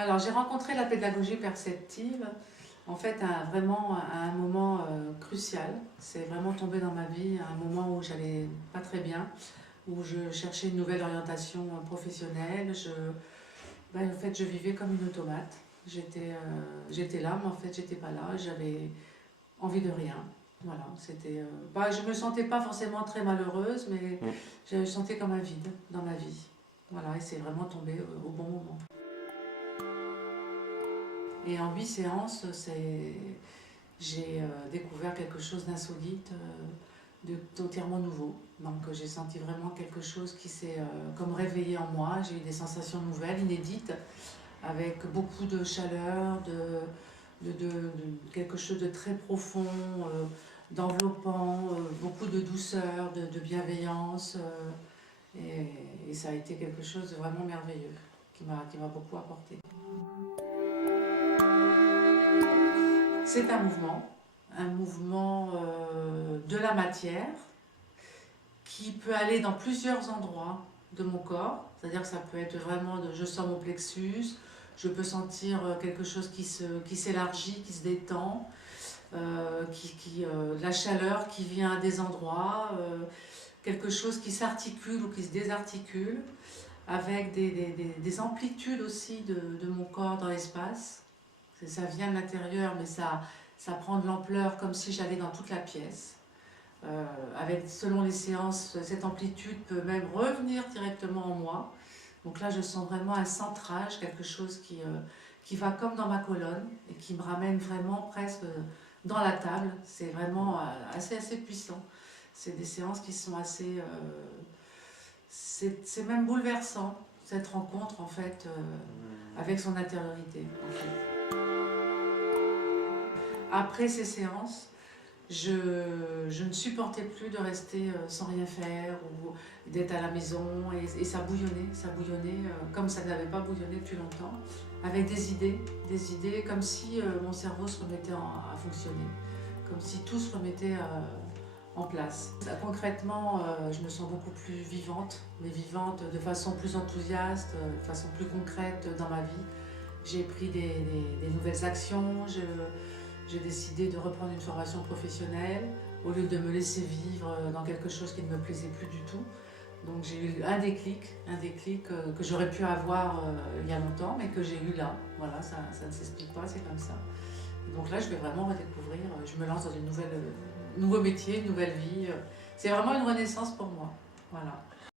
Alors, j'ai rencontré la pédagogie perceptive, en fait, vraiment à un moment crucial. C'est vraiment tombé dans ma vie, à un moment où j'allais pas très bien, où je cherchais une nouvelle orientation professionnelle. En fait, je vivais comme une automate. J'étais là, mais en fait, j'étais pas là. J'avais envie de rien. Voilà, je me sentais pas forcément très malheureuse, mais je me sentais comme un vide dans ma vie. Voilà, et c'est vraiment tombé au bon moment. Et en 8 séances, j'ai découvert quelque chose d'insolite, d'entièrement nouveau. Donc j'ai senti vraiment quelque chose qui s'est comme réveillé en moi. J'ai eu des sensations nouvelles, inédites, avec beaucoup de chaleur, de quelque chose de très profond, d'enveloppant, beaucoup de douceur, de bienveillance. Et ça a été quelque chose de vraiment merveilleux, qui m'a beaucoup apporté. C'est un mouvement de la matière qui peut aller dans plusieurs endroits de mon corps. C'est-à-dire que ça peut être vraiment, je sens mon plexus, je peux sentir quelque chose qui s'élargit, qui se détend, la chaleur qui vient à des endroits, quelque chose qui s'articule ou qui se désarticule, avec des amplitudes aussi de mon corps dans l'espace. Ça vient de l'intérieur, mais ça prend de l'ampleur comme si j'allais dans toute la pièce. Selon les séances, cette amplitude peut même revenir directement en moi. Donc là, je sens vraiment un centrage, quelque chose qui va comme dans ma colonne et qui me ramène vraiment presque dans la table. C'est vraiment assez puissant. C'est des séances qui sont assez... c'est même bouleversant, cette rencontre en fait, avec son intériorité. En fait. Après ces séances, je ne supportais plus de rester sans rien faire ou d'être à la maison et ça bouillonnait comme ça n'avait pas bouillonné depuis longtemps, avec des idées comme si mon cerveau se remettait à fonctionner, comme si tout se remettait en place. Concrètement, je me sens beaucoup plus vivante, mais vivante de façon plus enthousiaste, de façon plus concrète dans ma vie. J'ai pris des nouvelles actions, j'ai décidé de reprendre une formation professionnelle au lieu de me laisser vivre dans quelque chose qui ne me plaisait plus du tout. Donc j'ai eu un déclic que j'aurais pu avoir il y a longtemps, mais que j'ai eu là. Voilà, ça ne s'explique pas, c'est comme ça. Et donc là, je vais vraiment redécouvrir, je me lance dans un nouveau métier, une nouvelle vie. C'est vraiment une renaissance pour moi. Voilà.